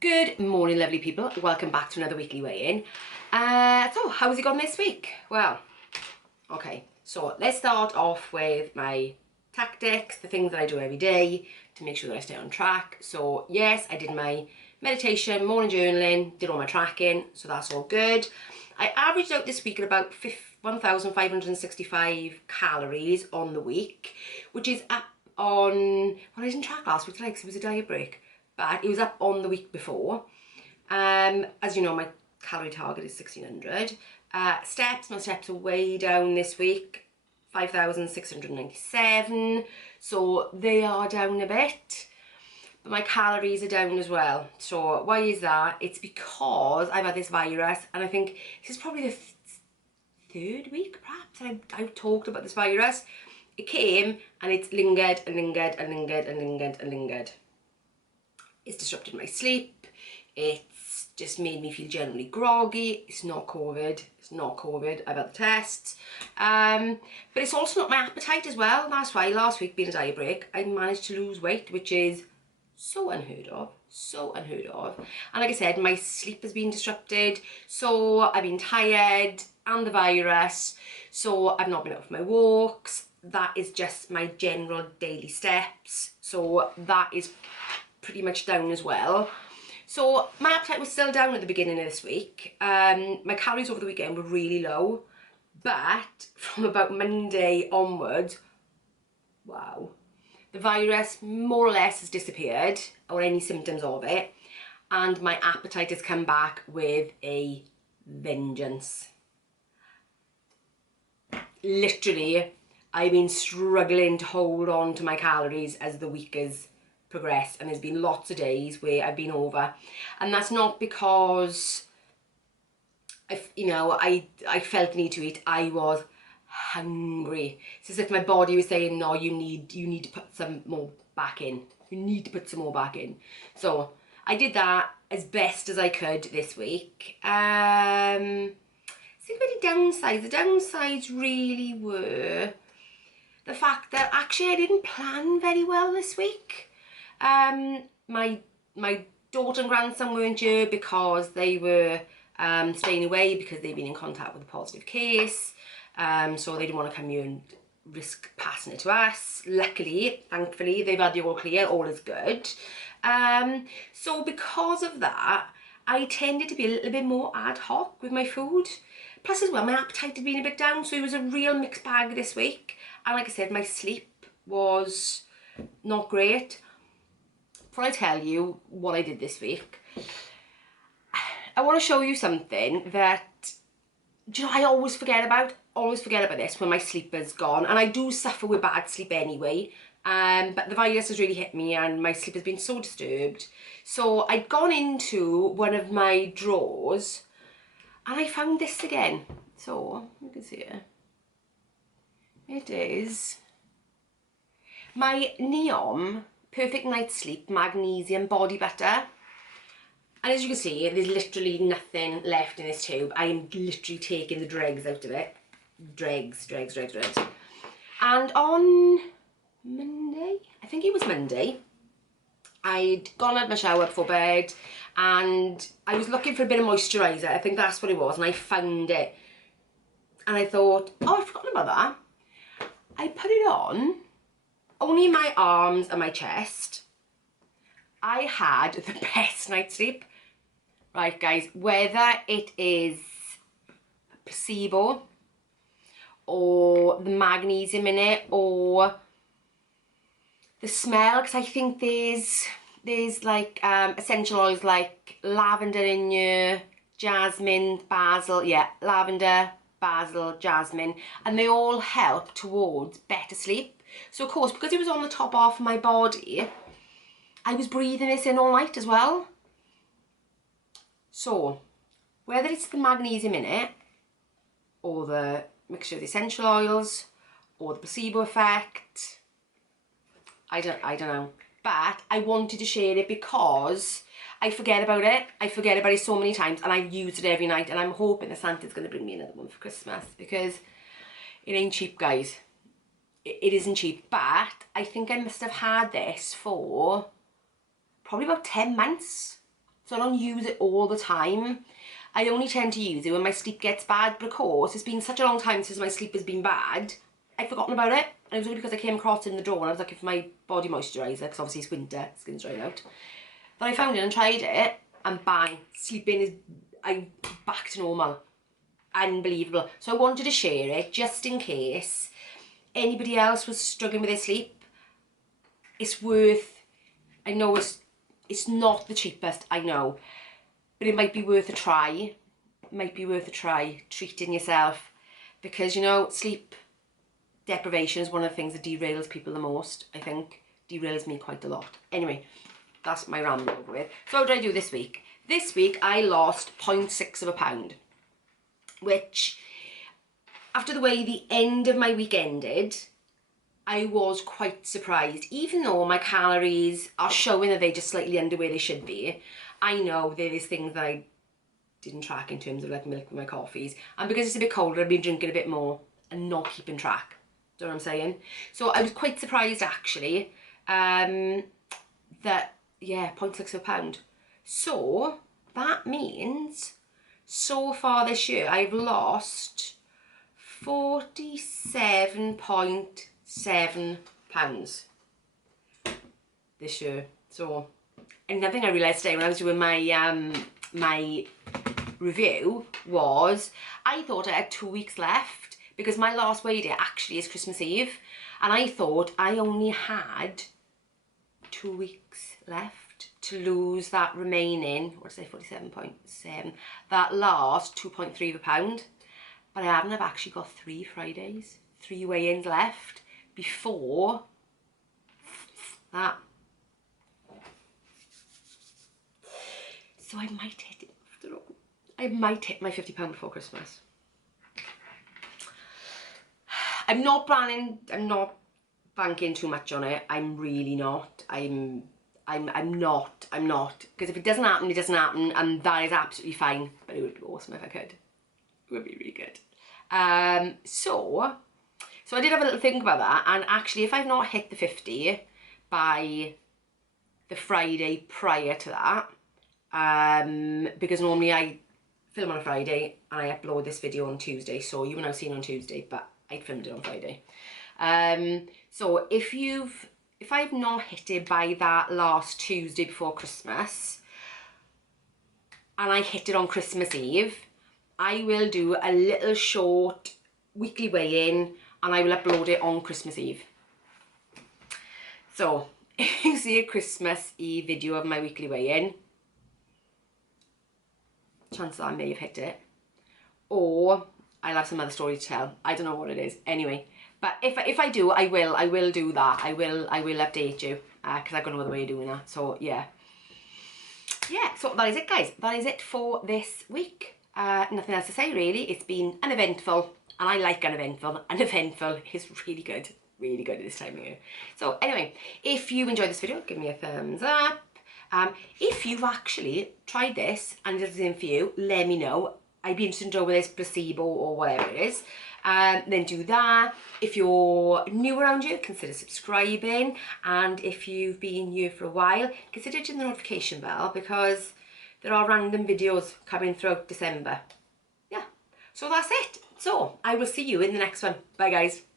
Good morning, lovely people. Welcome back to another weekly weigh-in. So, how's it gone this week? Well, okay, so let's start off with my tactics, the things that I do every day to make sure that I stay on track. So, yes, I did my meditation, morning journaling, did all my tracking, so that's all good. I averaged out this week at about 1,565 calories on the week, which is up on, well, I didn't track last week, because it was a diet break. But it was up on the week before. As you know, my calorie target is 1,600. Steps, my steps are way down this week, 5,697. So they are down a bit, but my calories are down as well. So why is that? It's because I've had this virus, and I think this is probably the third week perhaps that I've talked about this virus. It came and it's lingered and lingered and lingered and lingered and lingered. It's disrupted my sleep. It's just made me feel generally groggy. It's not COVID. It's not COVID. I've had the tests. But it's also not my appetite as well. That's why last week, being a diet break, I managed to lose weight, which is so unheard of. So unheard of. And like I said, my sleep has been disrupted. So I've been tired and the virus. So I've not been out for my walks. That is just my general daily steps. So that is pretty much down as well. So my appetite was still down at the beginning of this week. My calories over the weekend were really low, but from about Monday onwards, wow, the virus more or less has disappeared, or any symptoms of it, and my appetite has come back with a vengeance. Literally, I've been struggling to hold on to my calories as the week has progressed, and there's been lots of days where I've been over, and that's not because I felt the need to eat. I was hungry. It's as if my body was saying, no, you need to put some more back in. You need to put some more back in. So I did that as best as I could this week. I think the downsides really were the fact that actually I didn't plan very well this week. My daughter and grandson weren't here because they were staying away because they've been in contact with a positive case. So they didn't want to come here and risk passing it to us. Luckily, thankfully, they've had the all clear, all is good. So because of that, I tended to be a little bit more ad hoc with my food. Plus as well, my appetite had been a bit down, so it was a real mixed bag this week. And like I said, my sleep was not great. Before I tell you what I did this week, I want to show you something that, do you know, I always forget about this when my sleep is gone, and I do suffer with bad sleep anyway, but the virus has really hit me and my sleep has been so disturbed. So I'd gone into one of my drawers and I found this again. So you can see it. It is my NEOM Perfect Night Sleep Magnesium Body Butter. And as you can see, there's literally nothing left in this tube. I am literally taking the dregs out of it. Dregs. And on Monday, I think it was Monday, I'd gone out my shower before bed and I was looking for a bit of moisturiser. I think that's what it was, and I found it. And I thought, oh, I've forgotten about that. I put it on, only my arms and my chest. I had the best night's sleep. Right, guys, whether it is placebo or the magnesium in it or the smell, because I think there's like essential oils like lavender in here, jasmine, basil, yeah, lavender, basil, jasmine, and they all help towards better sleep. So of course, because it was on the top half of my body, I was breathing this in all night as well. So whether it's the magnesium in it or the mixture of the essential oils or the placebo effect, I don't know, but I wanted to share it because I forget about it. I forget about it so many times, and I've used it every night, and I'm hoping that Santa's going to bring me another one for Christmas, because it ain't cheap, guys. It isn't cheap, but I think I must have had this for probably about 10 months. so I don't use it all the time. I only tend to use it when my sleep gets bad, but of course, it's been such a long time since my sleep has been bad, I'd forgotten about it. And it was only because I came across it in the drawer and I was looking for my body moisturiser, because obviously it's winter, skin's drying out. But I found it and tried it, and bang, sleeping is, I'm back to normal. Unbelievable. So I wanted to share it just in case anybody else was struggling with their sleep. It's worth, I know it's not the cheapest, I know, but it might be worth a try. It might be worth a try, treating yourself, because you know, sleep deprivation is one of the things that derails people the most, I think. Derails me quite a lot. Anyway, that's my ramble over with. So what did I do this week? This week I lost 0.6 of a pound, which, after the way the end of my week ended, I was quite surprised. Even though my calories are showing that they're just slightly under where they should be, I know there is things that I didn't track in terms of like milk in my coffees. And because it's a bit colder, I've been drinking a bit more and not keeping track. Do you know what I'm saying? So I was quite surprised actually, that, yeah, 0.6 of a pound. So that means so far this year I've lost 47.7 pounds this year. So another thing I realised today when I was doing my my review was I thought I had 2 weeks left, because my last weigh day actually is Christmas Eve, and I thought I only had 2 weeks left to lose that remaining, what did I say, 47.7, that last 2.3 of a pound. But I haven't. I've actually got 3 Fridays, 3 weigh-ins left before that. So I might hit it after all. I might hit my £50 before Christmas. I'm not banking too much on it. I'm really not. I'm not. Because if it doesn't happen, it doesn't happen, and that is absolutely fine. But it would be awesome if I could. It would be really good. So I did have a little think about that, and actually if I've not hit the 50 by the Friday prior to that, because normally I film on a Friday and I upload this video on Tuesday, so you will now see it on Tuesday, but I filmed it on Friday. So if I've not hit it by that last Tuesday before Christmas, and I hit it on Christmas Eve, I will do a little short weekly weigh-in and I will upload it on Christmas Eve. So if you see a Christmas Eve video of my weekly weigh-in, chances are I may have hit it, or I'll have some other story to tell. I don't know what it is. Anyway, but if I do, I will do that. I will update you, because I've got no other way of doing that. So yeah, so that is it, guys. That is it for this week. Nothing else to say really. It's been uneventful, and I like uneventful. Uneventful is really good at this time of year. So anyway, if you enjoyed this video, give me a thumbs up. If you've actually tried this and it's in for you, let me know. I'd be interested to know whether it's placebo or whatever it is. Then do that. If you're new around here, consider subscribing, and if you've been here for a while, consider hitting the notification bell, because there are random videos coming throughout December. Yeah, so that's it. So I will see you in the next one. Bye guys.